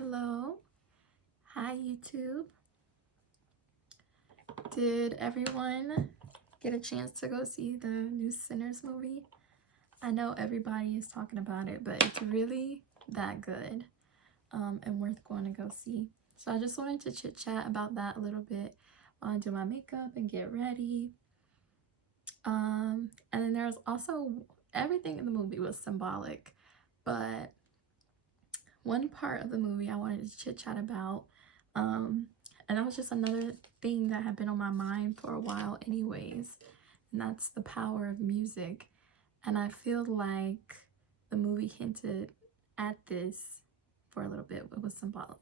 Hello. Hi, YouTube. Did everyone get a chance to go see the new Sinners movie? I know everybody is talking about it, but it's really that good and worth going to go see. So I just wanted to chit chat about that a little bit. Do my makeup and get ready. And then there was also, everything in the movie was symbolic, but one part of the movie I wanted to chit chat about, and that was just another thing that had been on my mind for a while anyways, and that's the power of music. And I feel like the movie hinted at this for a little bit. It was symbolic.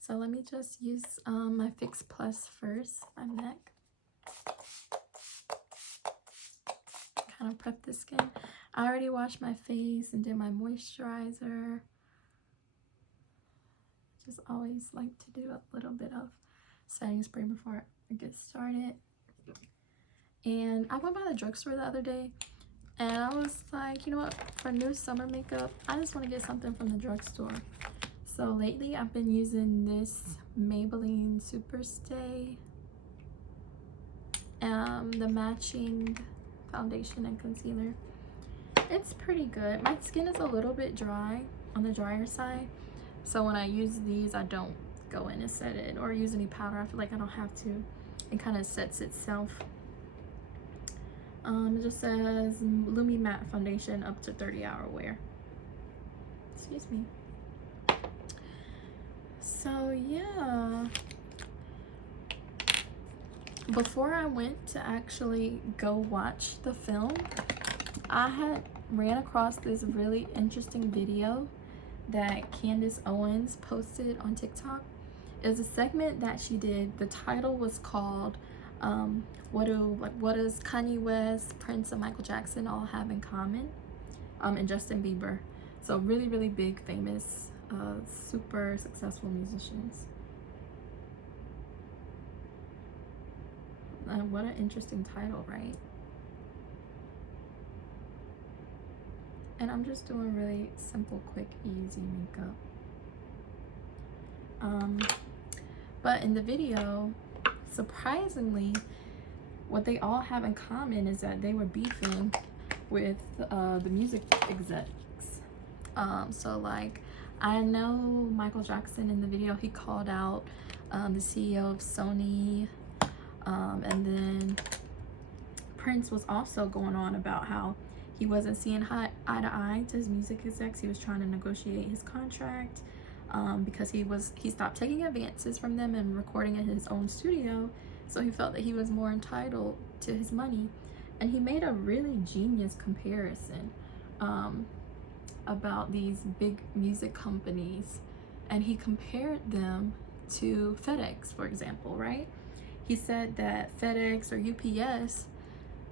So let me just use my Fix Plus first, my MAC. Kind of prep the skin. I already washed my face and did my moisturizer. Just always like to do a little bit of setting spray before I get started. And I went by the drugstore the other day and I was like, you know what, for new summer makeup, I just want to get something from the drugstore. So lately I've been using this Maybelline Superstay, the matching foundation and concealer. It's pretty good. My skin is a little bit dry, on the drier side, so when I use these I don't go in and set it or use any powder. I feel like I don't have to. It kind of sets itself. It just says Lumi Matte Foundation up to 30-hour wear. Excuse me. So yeah, before I went to actually go watch the film, I had ran across this really interesting video that Candace Owens posted on TikTok. It was a segment that she did. The title was called what does Kanye West, Prince, and Michael Jackson all have in common? And Justin Bieber. So really big, famous, super successful musicians. What an interesting title, right? And I'm just doing really simple, quick, easy makeup. But in the video, surprisingly, what they all have in common is that they were beefing with the music execs. So like, I know Michael Jackson in the video, he called out the CEO of Sony, and then Prince was also going on about how he wasn't seeing eye to eye to his music execs. He was trying to negotiate his contract because he stopped taking advances from them and recording in his own studio, so he felt that he was more entitled to his money. And he made a really genius comparison about these big music companies, and he compared them to FedEx, for example, right? He said that FedEx or UPS,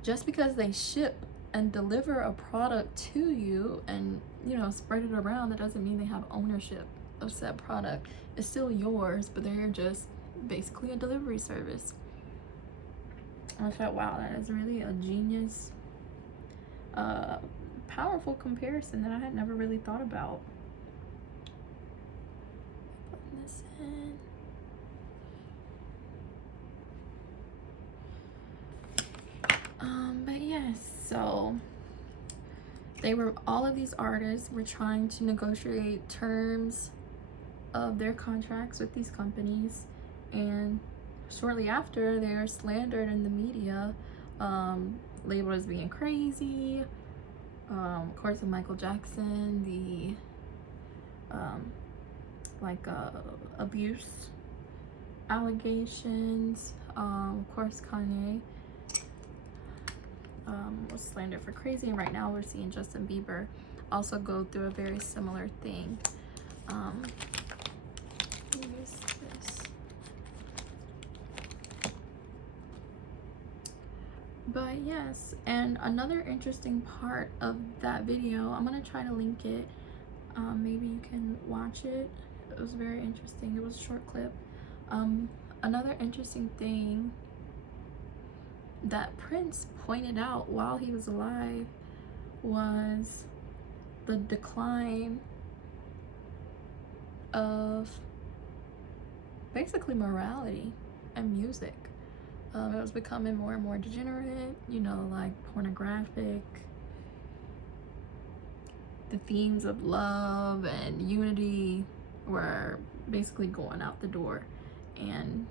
just because they ship and deliver a product to you and, you know, spread it around, that doesn't mean they have ownership of said product. It's still yours, but they're just basically a delivery service. I thought, wow, that is really a genius, powerful comparison that I had never really thought about. Putting this in. But yes, so all of these artists were trying to negotiate terms of their contracts with these companies, and shortly after they were slandered in the media, labeled as being crazy. Of course, with Michael Jackson, the abuse allegations. Of course, Kanye was slandered for crazy, and right now we're seeing Justin Bieber also go through a very similar thing. Use this. But yes, and another interesting part of that video, I'm gonna try to link it. Maybe you can watch it. It was very interesting. It was a short clip. Another interesting thing that Prince pointed out while he was alive was the decline of basically morality and music. It was becoming more and more degenerate, you know, like pornographic. The themes of love and unity were basically going out the door, and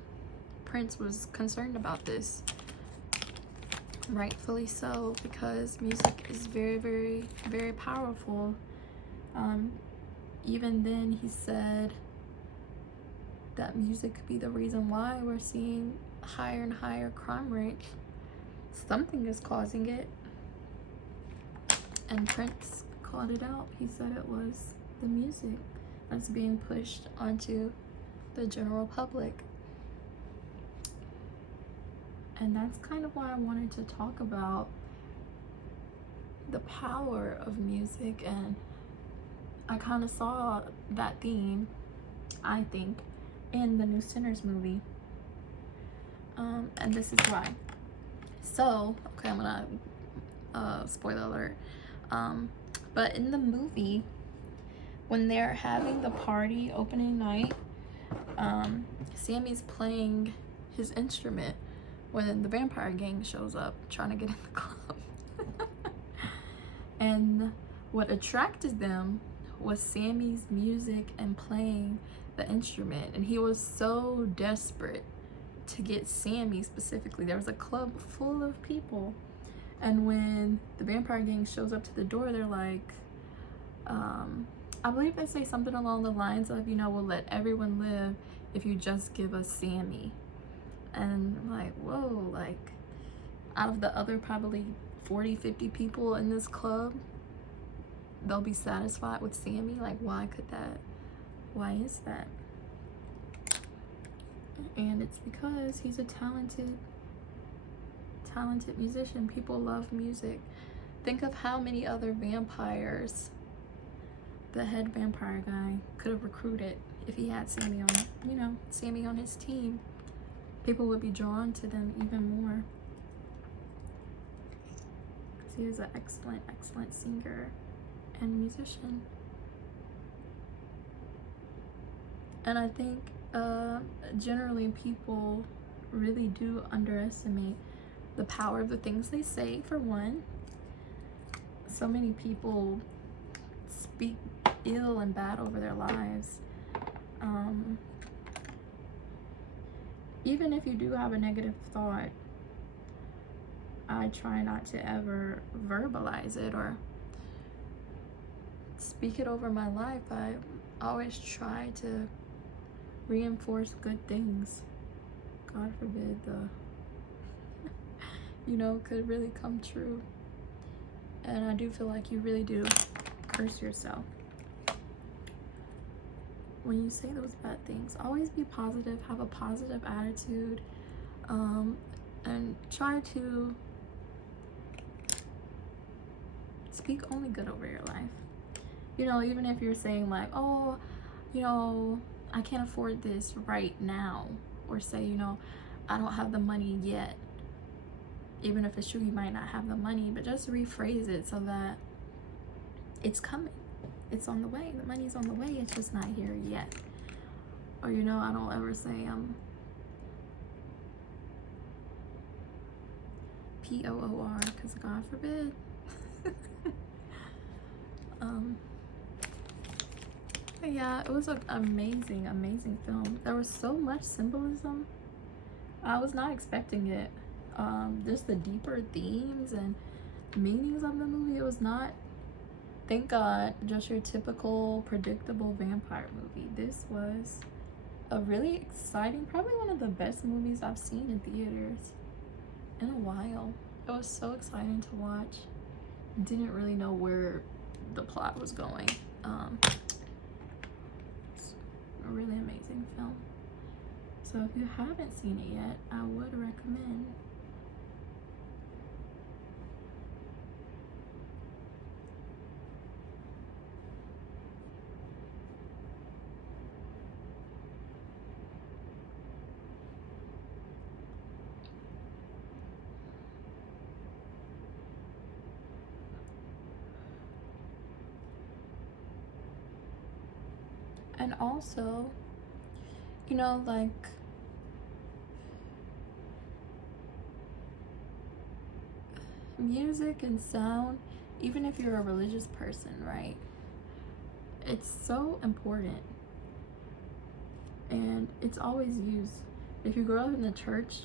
Prince was concerned about this, rightfully so, because music is very, very, very powerful. Even then, he said that music could be the reason why we're seeing higher and higher crime rates. Something is causing it, and Prince called it out. He said it was the music that's being pushed onto the general public. And that's kind of why I wanted to talk about the power of music, and I kind of saw that theme, I think, in the new Sinners movie. And this is why. So, okay, I'm gonna spoiler alert. But in the movie, when they're having the party opening night, Sammy's playing his instrument when the vampire gang shows up trying to get in the club. And what attracted them was Sammy's music and playing the instrument, and he was so desperate to get Sammy specifically. There was a club full of people, and when the vampire gang shows up to the door, they're like, I believe they say something along the lines of, you know, we'll let everyone live if you just give us Sammy. And I'm like, whoa, like, out of the other probably 40-50 people in this club, they'll be satisfied with Sammy? Like, why is that? And it's because he's a talented musician. People love music. Think of how many other vampires the head vampire guy could have recruited if he had Sammy on, you know, Sammy on his team. People would be drawn to them even more. Because he is an excellent singer and musician. And I think generally people really do underestimate the power of the things they say, for one. So many people speak ill and bad over their lives. Even if you do have a negative thought, I try not to ever verbalize it or speak it over my life. I always try to reinforce good things. God forbid you know, could really come true. And I do feel like you really do curse yourself when you say those bad things. Always be positive, have a positive attitude, and try to speak only good over your life. You know, even if you're saying like, oh, you know, I can't afford this right now, or say, you know, I don't have the money yet. Even if it's true you might not have the money, but just rephrase it so that it's coming. It's on the way. The money's on the way. It's just not here yet. Or, you know, I don't ever say POOR, because God forbid. But yeah, it was an amazing film. There was so much symbolism. I was not expecting it. Just the deeper themes and meanings of the movie. It was not, thank God, just your typical predictable vampire movie. This was a really exciting, probably one of the best movies I've seen in theaters in a while. It was so exciting to watch. Didn't really know where the plot was going. It's a really amazing film. So if you haven't seen it yet, I would recommend. And also, you know, like, music and sound, even if you're a religious person, right? It's so important, and it's always used. If you grow up in the church,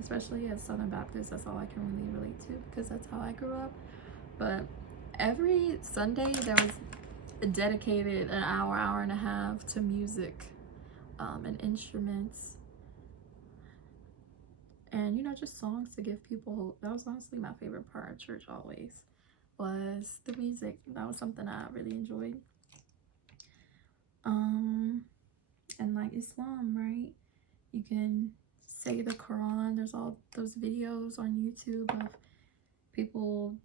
especially as Southern Baptist, that's all I can really relate to because that's how I grew up. But every Sunday there was dedicated an hour, hour and a half to music and instruments, and you know, just songs to give people hope. That was honestly my favorite part of church always, was the music. That was something I really enjoyed. And like Islam, right? You can say the Quran. There's all those videos on YouTube of people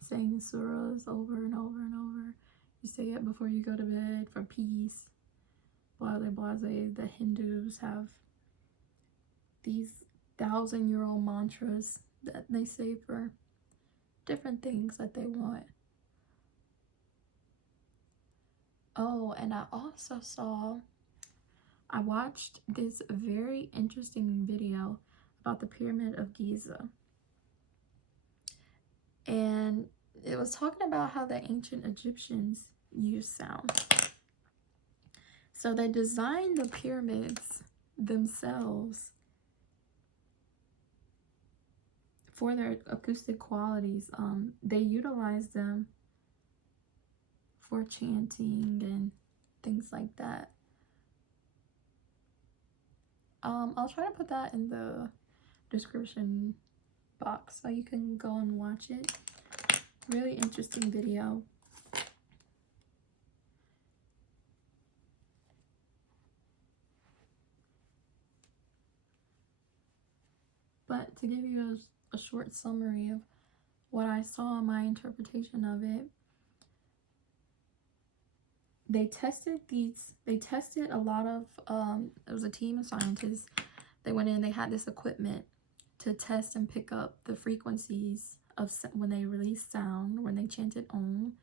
saying surahs over and over and over. You say it before you go to bed for peace. Blase, blase. The Hindus have these 1,000-year-old mantras that they say for different things that they want. Oh, and I watched this very interesting video about the Pyramid of Giza. And it was talking about how the ancient Egyptians used sound. So they designed the pyramids themselves for their acoustic qualities. They utilized them for chanting and things like that. I'll try to put that in the description box so you can go and watch it. Really interesting video. But to give you a short summary of what I saw, my interpretation of it, they tested a lot of, it was a team of scientists. They went in, they had this equipment to test and pick up the frequencies of when they released sound, when they chanted Om,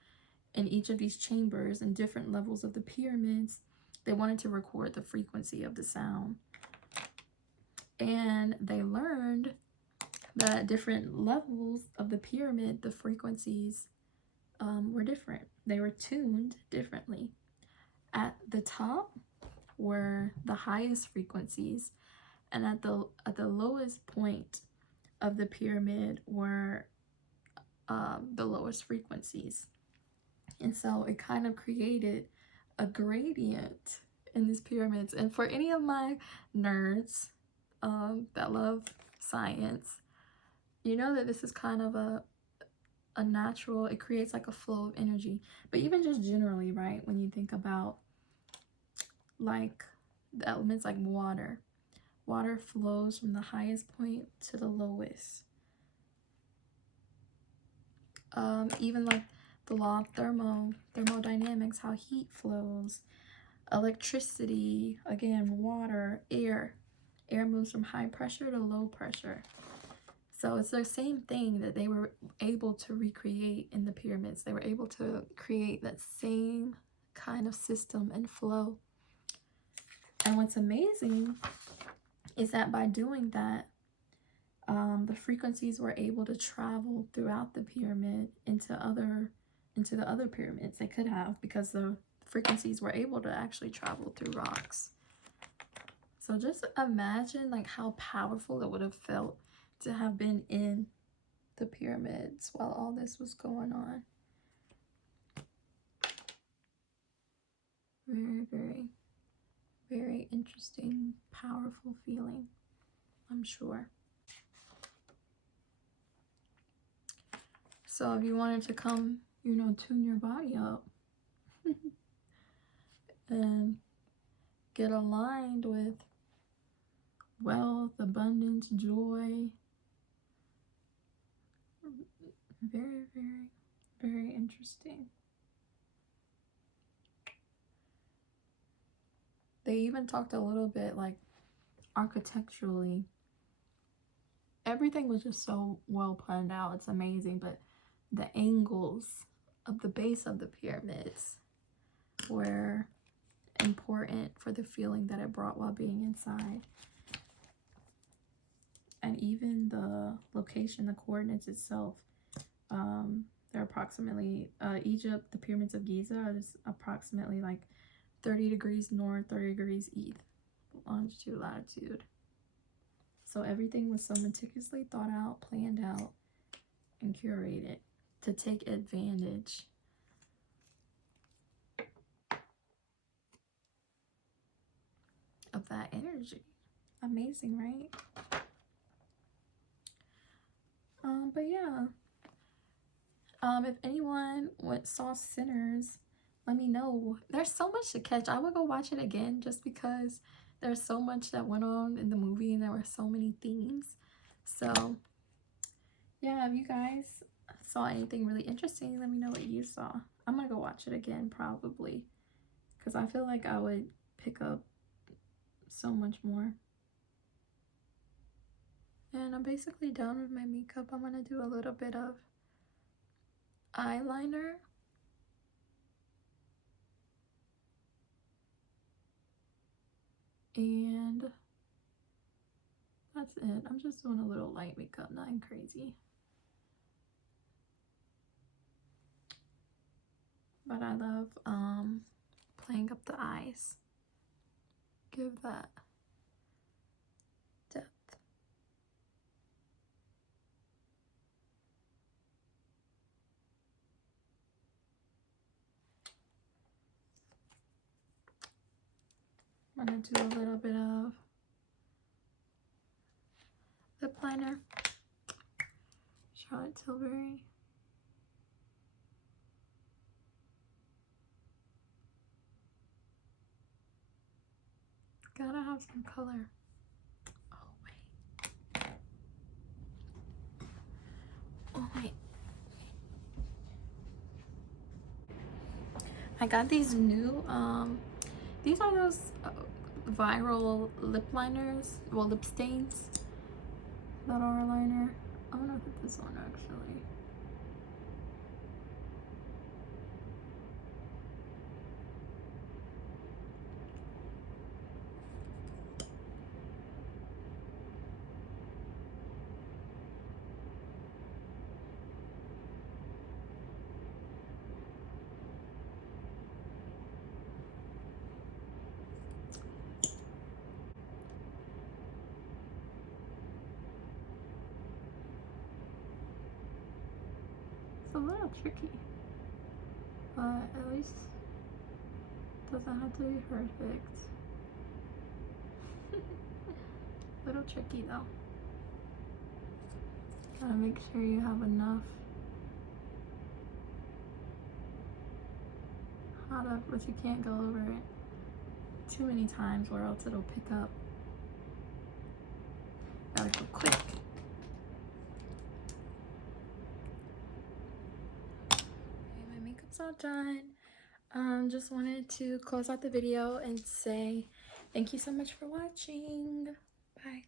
in each of these chambers and different levels of the pyramids. They wanted to record the frequency of the sound. And they learned that different levels of the pyramid, the frequencies were different. They were tuned differently. At the top were the highest frequencies, and at the lowest point of the pyramid were the lowest frequencies. And so it kind of created a gradient in these pyramids. And for any of my nerds that love science, you know that this is kind of a natural, it creates like a flow of energy. But even just generally, right, when you think about like the elements like water flows from the highest point to the lowest. Even like the law of thermodynamics, how heat flows, electricity, again, water, air moves from high pressure to low pressure. So it's the same thing that they were able to recreate in the pyramids. They were able to create that same kind of system and flow. And what's amazing is that by doing that, the frequencies were able to travel throughout the pyramid into the other pyramids they could have, because the frequencies were able to actually travel through rocks. So just imagine like how powerful it would have felt to have been in the pyramids while all this was going on. Very, very, very interesting, powerful feeling, I'm sure. So if you wanted to come, you know, tune your body up and get aligned with wealth, abundance, joy. Very, very, very interesting. They even talked a little bit like architecturally. Everything was just so well planned out. It's amazing. But the angles of the base of the pyramids were important for the feeling that it brought while being inside. And even the location, the coordinates itself, they're approximately, Egypt, the pyramids of Giza is approximately like 30 degrees north, 30 degrees east, longitude, latitude. So everything was so meticulously thought out, planned out, and curated to take advantage of that energy. Amazing, right? But yeah, if anyone saw Sinners, let me know. There's so much to catch. I would go watch it again just because there's so much that went on in the movie and there were so many themes. So yeah, if you guys saw anything really interesting, let me know what you saw. I'm gonna go watch it again probably because I feel like I would pick up so much more. And I'm basically done with my makeup. I'm gonna do a little bit of eyeliner. And that's it. I'm just doing a little light makeup, nothing crazy. But I love playing up the eyes. Give that depth. I'm gonna do a little bit of lip liner. Charlotte Tilbury. Gotta have some color. Oh wait. Oh wait. I got these new these are those viral lip liners, well, lip stains that are a liner. I'm gonna put this on actually. It's a little tricky, but at least it doesn't have to be perfect. Little tricky though. Gotta make sure you have enough product, but you can't go over it too many times or else it'll pick up. Gotta go quick. Okay, my makeup's all done. Just wanted to close out the video and say thank you so much for watching. Bye.